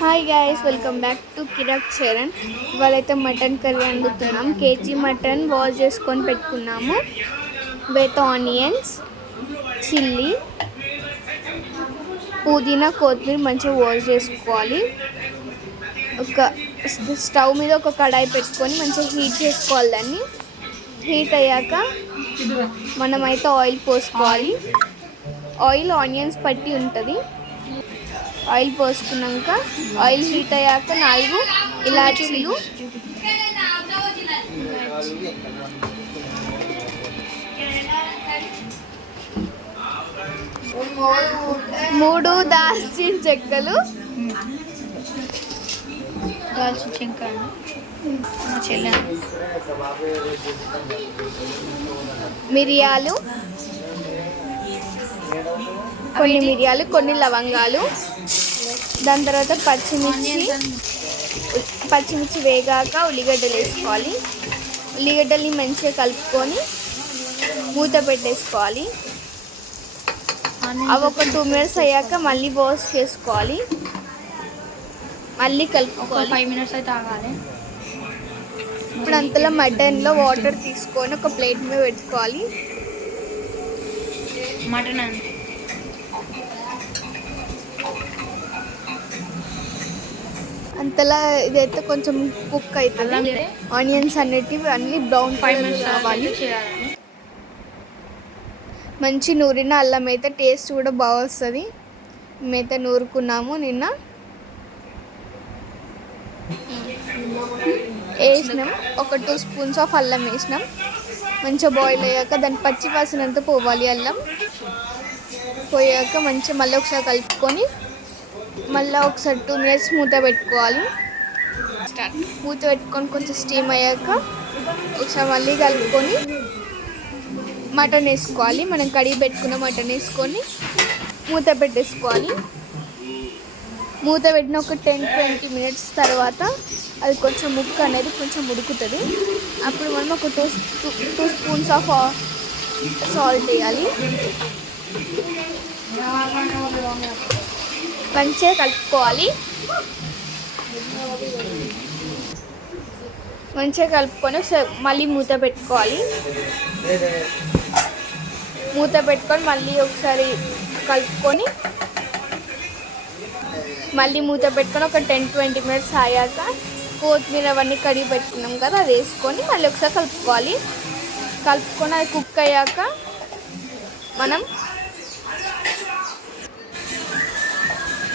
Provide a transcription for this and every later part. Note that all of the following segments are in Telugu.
Hi guys, welcome back to Kirak Charan. ఇవాళైతే మటన్ కర్రీ వండుతున్నాం. కేజీ మటన్ వాష్ చేసుకొని పెట్టుకున్నాము విత్ ఆనియన్స్, చిల్లీ, పుదీనా, కొత్తిమీర మంచిగా వాష్ చేసుకోవాలి. ఒక స్టవ్ మీద ఒక కడాయి పెట్టుకొని మంచిగా హీట్ చేసుకోవాలి. దాన్ని హీట్ అయ్యాక మనమైతే ఆయిల్ పోసుకోవాలి. ఆయిల్ ఆనియన్స్ పట్టి ఉంటుంది. ఆయిల్ పోసుకున్నాక ఆయిల్ హీట్ అయ్యాక 4 ఇలాచీలు, 3 దాల్చిన చెక్కలు, మిరియాలు, కొన్ని లవంగాలు, దాని తర్వాత పచ్చిమిర్చి వేగాక ఉల్లిగడ్డలు వేసుకోవాలి. ఉల్లిగడ్డల్ని మంచిగా కలుపుకొని మూత పెట్టేసుకోవాలి. అవి ఒక 2 మినిట్స్ అయ్యాక మళ్ళీ వాష్ చేసుకోవాలి. మళ్ళీ కలుపుకోవాలి. 5 మినిట్స్ అయితే ఆగాలి. ఇప్పుడు అంతలో మటన్లో వాటర్ తీసుకొని ఒక ప్లేట్ మీద పెట్టుకోవాలి. మటన్ అంతలా ఇదైతే కొంచెం కుక్ అవుతుంది. ఆనియన్స్ అన్ని బ్రౌన్ 5 మినిట్స్ కావాలి. మంచి నూరిన అల్లం అయితే టేస్ట్ కూడా బాగా వస్తుంది. మేమైతే నూరుకున్నాము. నిన్న వేసినాం. ఒక 2 స్పూన్స్ ఆఫ్ అల్లం వేసినాం. మంచిగా బాయిల్ అయ్యాక దాని పచ్చి వాసన అంతా పోవాలి. అల్లం పోయాక మంచిగా మళ్ళీ ఒకసారి కలుపుకొని మళ్ళీ ఒకసారి 2 మినిట్స్ మూత పెట్టుకోవాలి. మూత పెట్టుకొని కొంచెం స్టీమ్ అయ్యాక ఒకసారి మళ్ళీ కలుపుకొని మటన్ వేసుకోవాలి. మనం కడిగి పెట్టుకున్న మటన్ వేసుకొని మూత పెట్టేసుకోవాలి. మూత పెట్టిన ఒక 10-20 మినిట్స్ తర్వాత అది కొంచెం ముక్క అనేది కొంచెం ఉడుకుతుంది. అప్పుడు మనం ఒక 2 స్పూన్స్ ఆఫ్ సాల్ట్ వేయాలి. మంచిగా కలుపుకోవాలి. మంచిగా కలుపుకొని మళ్ళీ మూత పెట్టుకోవాలి. మూత పెట్టుకొని మళ్ళీ ఒకసారి కలుపుకొని మళ్ళీ మూత పెట్టుకొని ఒక 10-20 మినిట్స్ అయ్యాక కొత్తిమీర అవన్నీ కడిగి పెట్టుకున్నాం కదా, అది వేసుకొని మళ్ళీ ఒకసారి కలుపుకోవాలి. కలుపుకొని అది కుక్ అయ్యాక మనం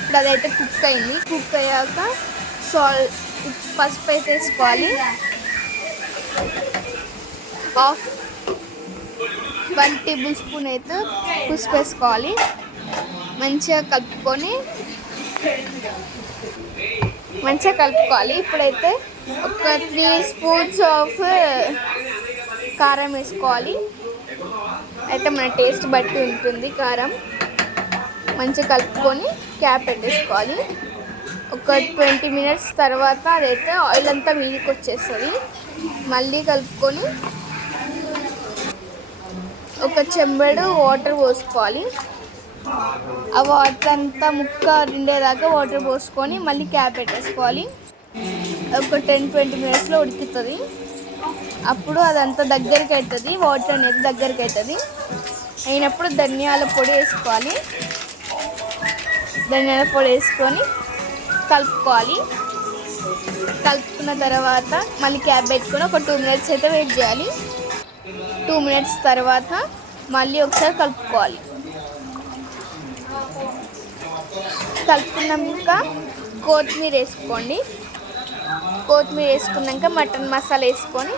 ఇప్పుడు అదైతే కుక్ అయింది. కుక్ అయ్యాక పసుపు అయితే వేసుకోవాలి. 1 టేబుల్ స్పూన్ అయితే పసుపు వేసుకోవాలి. మంచిగా కలుపుకొని ఇప్పుడైతే ఒక 3 స్పూన్స్ ఆఫ్ కారం వేసుకోవాలి. అయితే మన టేస్ట్ బట్టి ఉంటుంది కారం. మంచిగా కలుపుకొని క్యాప్ పెట్టేసుకోవాలి. ఒక 20 మినిట్స్ తర్వాత అదైతే ఆయిల్ అంతా మీదికి వచ్చేస్తుంది. మళ్ళీ కలుపుకొని ఒక చెంబెడు వాటర్ పోసుకోవాలి. ఆ వాటర్ అంతా ముక్క నిండేదాకా వాటర్ పోసుకొని మళ్ళీ క్యాప్ పెట్టేసుకోవాలి. ఒక 10-20 మినిట్స్లో ఉడుకుతుంది. అప్పుడు అదంతా దగ్గరికి అవుతుంది. వాటర్ అనేది దగ్గరికి అవుతుంది. అయినప్పుడు ధనియాల పొడి వేసుకోవాలి. ధనియాల పొడి వేసుకొని కలుపుకోవాలి. కలుపుకున్న తర్వాత మళ్ళీ క్యాప్ పెట్టుకొని ఒక 2 మినిట్స్ అయితే వెయిట్ చేయాలి. 2 మినిట్స్ తర్వాత మళ్ళీ ఒకసారి కలుపుకోవాలి. కలుపుకున్నాక కొత్తిమీర వేసుకోండి. కొత్తిమీర వేసుకున్నాక మటన్ మసాలా వేసుకొని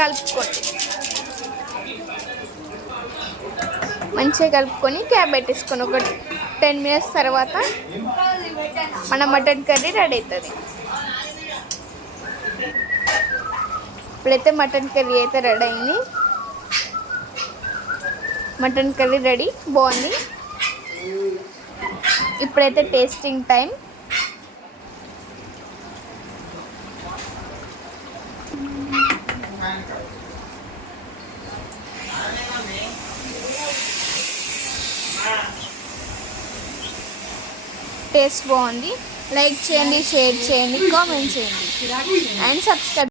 కలుపుకోండి. మంచిగా కలుపుకొని క్యాప్ పెట్టేసుకొని ఒక 10 మినిట్స్ తర్వాత మన మటన్ కర్రీ రెడీ అవుతుంది. ఇప్పుడైతే మటన్ కర్రీ అయితే రెడీ అయింది. మటన్ కర్రీ రెడీ, బాగుంది. ఇప్పుడైతే టేస్టింగ్ టైం. టేస్ట్ బాగుంది. లైక్ చేయండి, షేర్ చేయండి, కామెంట్ చేయండి అండ్ సబ్స్క్రైబ్